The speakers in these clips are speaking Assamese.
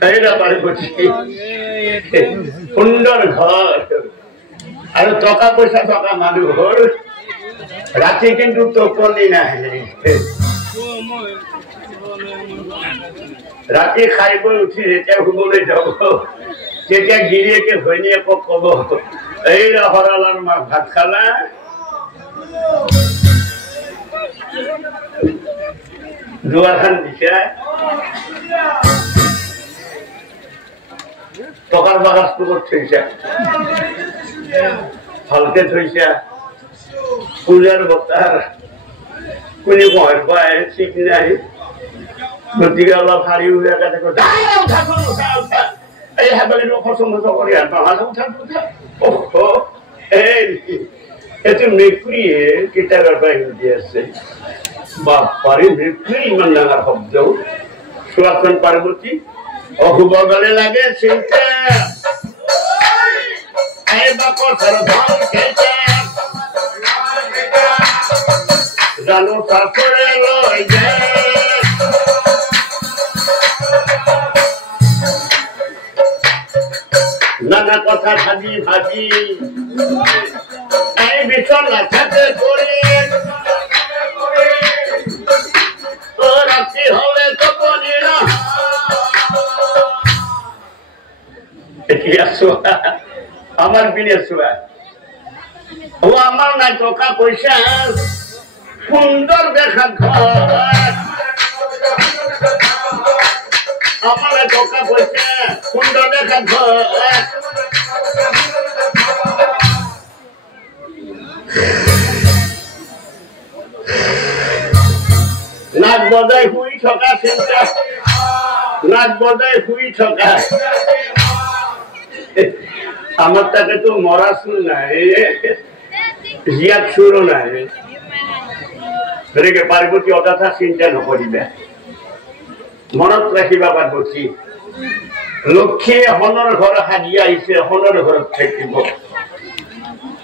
এইটা পাৰ্বতী সুন্দৰ ঘৰ আৰ টকা পয়সা থকা মানুহৰ ৰাতে কিন্তু টোপনি নাহে ৰাতে খাইব উঠি যেতিয়া শুবলৈ যাব তেতিয়া গিৰিয়েকে ঘৈণীয়েকক কব এই হৰালাৰ মা ভাত খালা দুৱাৰখন দিছা টকাৰ বাকচটো ক'ত থৈছা ভালকে থৈছা পূজাৰ বতাৰ কোনে কয় পায় ঠিক নাই গতিকে অলপ শাৰী উলিয়াকে থাকো এই হাবালিটো খচম খচম কৰি এইটো মেকুৰীয়ে কিতাপৰ পৰা সুধি আছে বাপাৰে মেকুৰী ইমান ডাঙৰ শব্দ চোৱাচোন পাৰ্বতী অশুভ গলে লাগে চিন্তা জানো চাকৰে লৈ নানা কথা ভাবি ভাবি এই বিচন নাথাকে কৰি রাত্রি হলে টোপনি না আমার বিনে শোয়া ও আমার না টাকা পয়সা সুন্দর দেখা ঘর আমার টাকা পয়সা সুন্দর দেখা ঘর নাক বজাই শুই থকা চিন্তা নাক বজাই শুই থকা আমার তাকে তো মরা সুর নাই জিয়াত সুরও নাই গতিকে পাৰ্বতী অযথা চিন্তা নকৰিবা মনত ৰাখিবা পাৰ্বতী লক্ষ্মীয়ে সোণৰ ঘৰ সাজি আহিছে সোণৰ ঘৰত থাকিব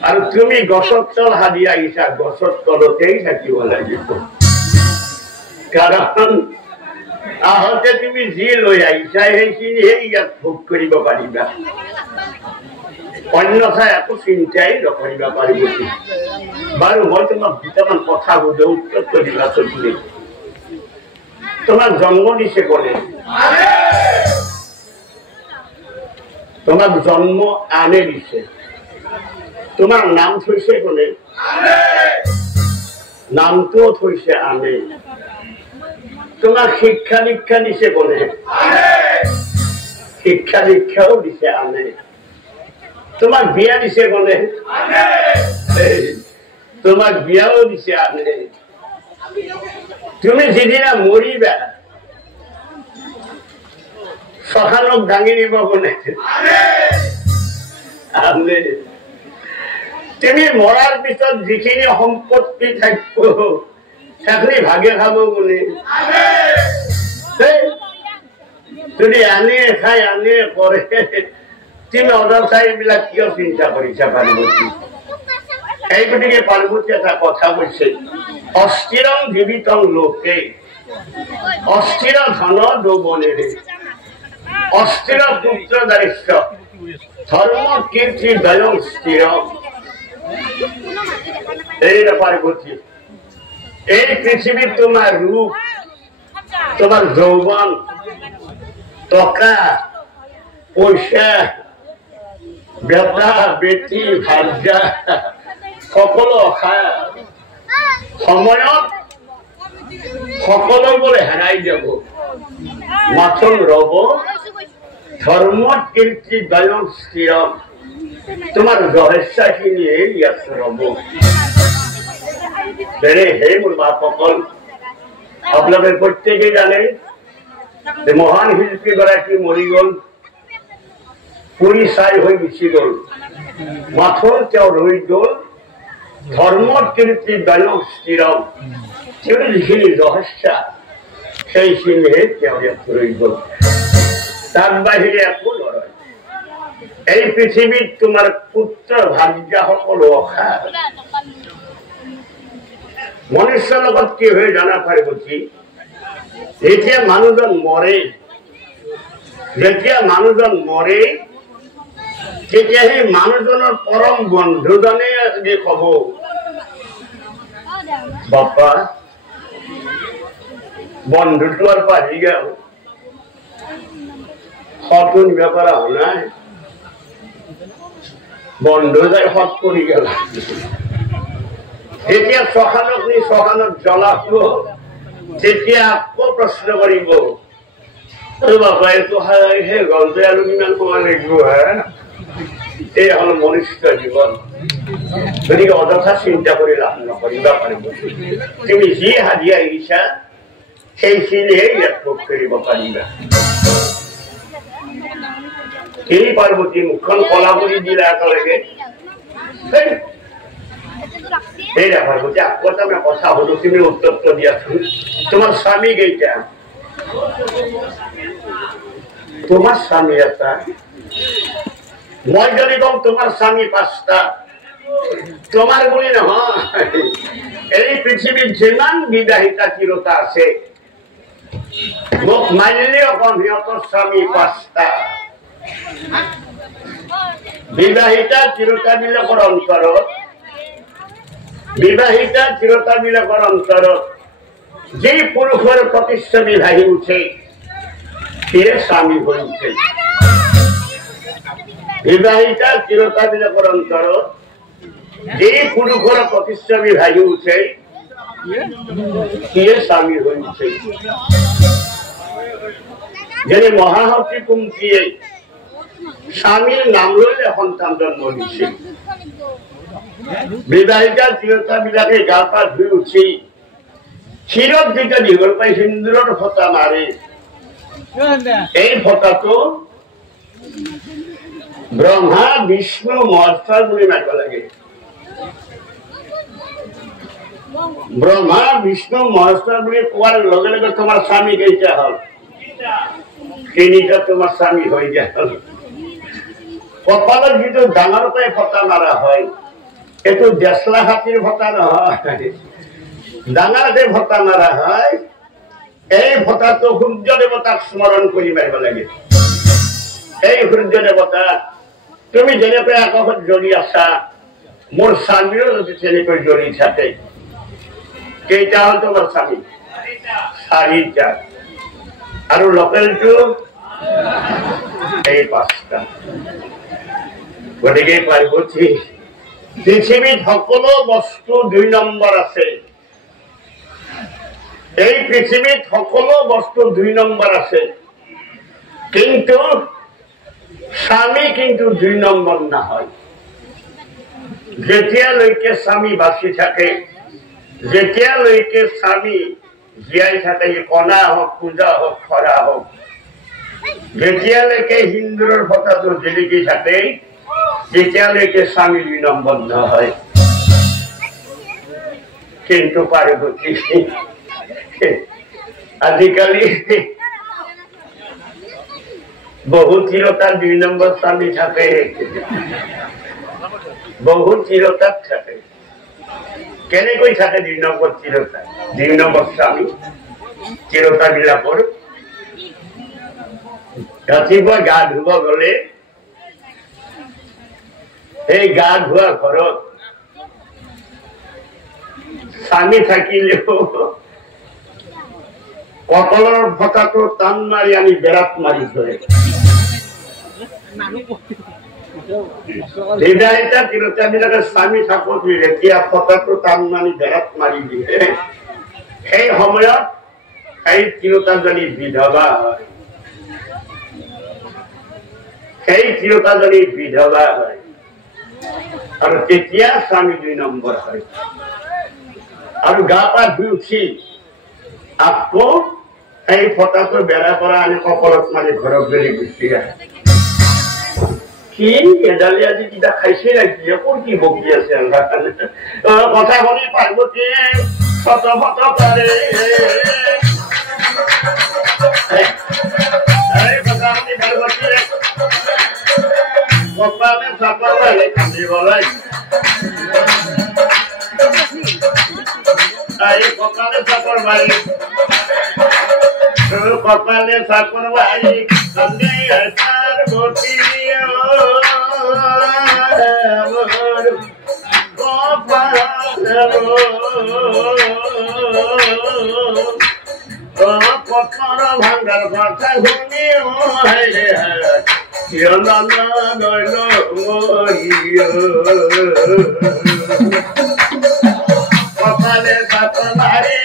আৰু তুমি গছৰ তল সাজি আহিছা গছৰ তলতেই থাকিব লাগিব কাৰণ আহতে তুমি যি লৈ আহিছা সেইখিনিহে ইয়াত ভোগ কৰিব পাৰিবা অন্যথা একো চিন্তাই নকৰিবা পাৰ্বতী বাৰু মই তোমাক দুটামান কথা সুধো উত্তৰটো দিবাচোন তুমি তোমাক জন্ম দিছে কোনে তোমাক জন্ম আনে দিছে তোমাৰ নাম থৈছে কোনে নামটোও থৈছে আনে তোমাক শিক্ষা দীক্ষা দিছে কোনে শিক্ষা দীক্ষাও দিছে আনে তোমাক বিয়া দিছে কোনে তোমাক বিয়াও দিছে আনে তুমি যেদিনা মৰিবা শ্মশানক দাঙি নিব কোনে আনে তুমি মৰাৰ পিছত যিখিনি সম্পত্তি থাকিব সেইখিনি ভাগে খাব কোনে যদি আনে খাই আনে কৰে তুমি অযথা এইবিলাক কিয় চিন্তা কৰিছা পাৰ্বতী এই গতিকে পাৰ্বতী এটা কথা কৈছে অস্থিৰং জীৱিতং লোকে অস্থিৰ ধন যৌৱনেৰে অস্থিৰ পুত্ৰ দাৰিদ্ৰ ধৰ্ম কীৰ্তি দয়ং স্থিৰ এই পাৰ্বতী এই পৃথিৱীত তোমাৰ ৰূপ তোমাৰ যৌৱন টকা পইচা বেটা বেটি ভাৰ্যা সকলো অখা সময়ত সকলোবোৰে হেৰাই যাব মাথোন ৰব ধৰ্ম কীৰ্তি দয়ং স্থিৰ তোমাৰ ৰহস্যখিনিয়ে ইয়াত ৰব হে মোৰ বাপসকল আপোনালোকে প্ৰত্যেকেই জানে যে মহান শিল্পী গৰাকী মৰি গল পুৰি ছাই হৈ গুচি গল মাথোন তেওঁ ৰৈ গল ধৰ্ম কীৰ্তি দয়ং স্থিৰ তেওঁৰ যিখিনি ৰহস্য সেইখিনিহে তেওঁ ইয়াত ৰৈ গল তাৰ বাহিৰে একো নহয় এই পৃথিৱীত তোমাৰ পুত্ৰ ভাৰ্যা সকলো অখা মনুষ্যৰ লগত কি হৈ জানা পাৰ্বতী যেতিয়া মানুহজন মৰে যেতিয়া মানুহজন মৰে তেতিয়া সেই মানুহজনৰ পৰম বন্ধুজনে কব বাপা বন্ধুটো আর পারি গেল হতুন ব্যাপার নাই বন্ধু যায় হত করে গেল যেতিয়া শ্মশানক নি শ্মশানত জ্বলাব তেতিয়া আকৌ প্ৰশ্ন কৰিব বাবা এইটো হে গলতে আৰু কিমান সময় লাগিব হে এই হল মনুষ্য জীৱন গতিকে অযথা চিন্তা কৰি লাভ নকৰিবা পাৰিব তুমি যি হাজিয়া আহিছা সেইখিনিহে ইয়াত ভোগ কৰিব পাৰিবা এই পাৰ্বতী মুখখন কলা কৰি দিলে একেলগে এই পার্বতী আকৌ আমি কথা হলো তুমি উত্তর দিয়াছোন তোমার স্বামী কেইটা তোমার স্বামী এটা মই যদি কম তোমার স্বামী 5টা তোমার বলি নহয় এই পৃথিবীর যিমান বিবাহিতা চিরতা আছে মোক মানিলেও কম সিহঁতৰ স্বামী 5টা বিবাহিতা চিৰতা বিলাকৰ অন্তৰত বিবাহিতা চিৰতা বিলাকৰ অন্তৰত যে পুৰুষৰ প্ৰতিচ্ছবি ভাহি উঠে সিয়ে স্বামী হৈ উঠে বিবাহিতা চিৰতা বিলাকৰ অন্তৰত যে পুৰুষৰ প্ৰতিচ্ছবি ভাহি উঠে সিয়ে স্বামী হৈ উঠে যেনে মহাসতী কুন্তীয়ে স্বামীৰ নাম ললে সন্তান জন্ম দিছিল বিবাহিতা চিৰতা বিলাকে গা পা ধুই উঠি ক্ষীৰত যেতিয়া দীঘল পাই সিন্দুৰৰ ফটা মাৰে এই ফটাটো ব্ৰহ্মা বিষ্ণু মহেশ্বৰ বুলি মাতিব লাগে ব্ৰহ্মা বিষ্ণু মহেশ্বৰ বুলি কোৱাৰ লগে লগে তোমাৰ স্বামী কেইটা হল 3টা তোমাৰ স্বামী হৈ গেল কপালত যিটো ডাঙৰকৈ ফটা মাৰা হয় এইটো দেশলা হাতীৰ ফটা নহয় ডাঙৰকে ফটা মাৰা হয় এই ফটাটো সূৰ্য দেৱতাক স্মৰণ কৰি মাৰিব লাগে এই সূৰ্য দেৱতা তুমি যেনেকৈ আকাশত জ্বলি আছা মোৰ স্বামীও যদি তেনেকৈ জ্বলি থাকে কেইটা হল তোমাৰ স্বামী 4টা আৰু লোকেলটো এই 5টা গতিকে পাৰ্বতী পৃথিৱীত সকলো বস্তু 2 নম্বৰ আছে এই পৃথিৱীত সকলো বস্তু 2 নম্বৰ আছে কিন্তু স্বামী কিন্তু 2 নম্বৰ নহয় যেতিয়ালৈকে স্বামী বাচি থাকে যেতিয়ালৈকে স্বামী জীয়াই থাকে কণা হোক পূজা হোক খৰা হোক যেতিয়ালৈকে সিন্দুৰৰ ফটাটো জিলিকি থাকে তেতিয়ালৈকে স্বামী 2 নম্বৰ নহয় কিন্তু পাৰ্বতী আজিকালি বহুত চিৰতাৰ 2 নম্বৰ স্বামী থাকে বহুত চিৰতাত থাকে কেনেকৈ থাকে 2 নম্বৰ চিৰতা 2 নম্বৰ স্বামী চিৰতা বিলাকৰ ৰাতিপুৱা গা ধুব গলে এই গা ধোৱা ঘৰত স্বামী থাকিলেও কপালৰ ফটাটো টান মাৰি আনি বেৰাত মাৰি ধৰে বিবাহিতা চিৰতা বিলাকে স্বামী থাকোঁ যেতিয়া ফটাটো টান মাৰি বেৰাত মাৰি দিয়ে সেই সময়ত সেই চিৰতাজনী বিধৱা হয় সেই চিৰতাজনী বিধৱা হয় আৰু তেতিয়া স্বামী 2 নম্বৰ হয় আৰু গা পা ধুই উঠি আকৌ এই ফটাটো বেৰা পৰা আনি কপালত মাৰি ঘৰত গেলি গুচি আহে কি এডালি আজি কিবা খাইছে নাকি ক'ৰ কি বকি আছে কথা শুনি পাৰ্বতীয়ে ফট ফট কৰে কথা শুনি পাৰ্বতীয়ে কপালে চাপৰ মাৰি কান্দিব লাগে কপালে চাপৰ মাৰি কপালে সাপন ভাই সঙ্গে হাসাৰ বটিও আমাৰ কপাল ভাঙ্গাৰ কথা শুনিও হে কপালে সাপন ভাই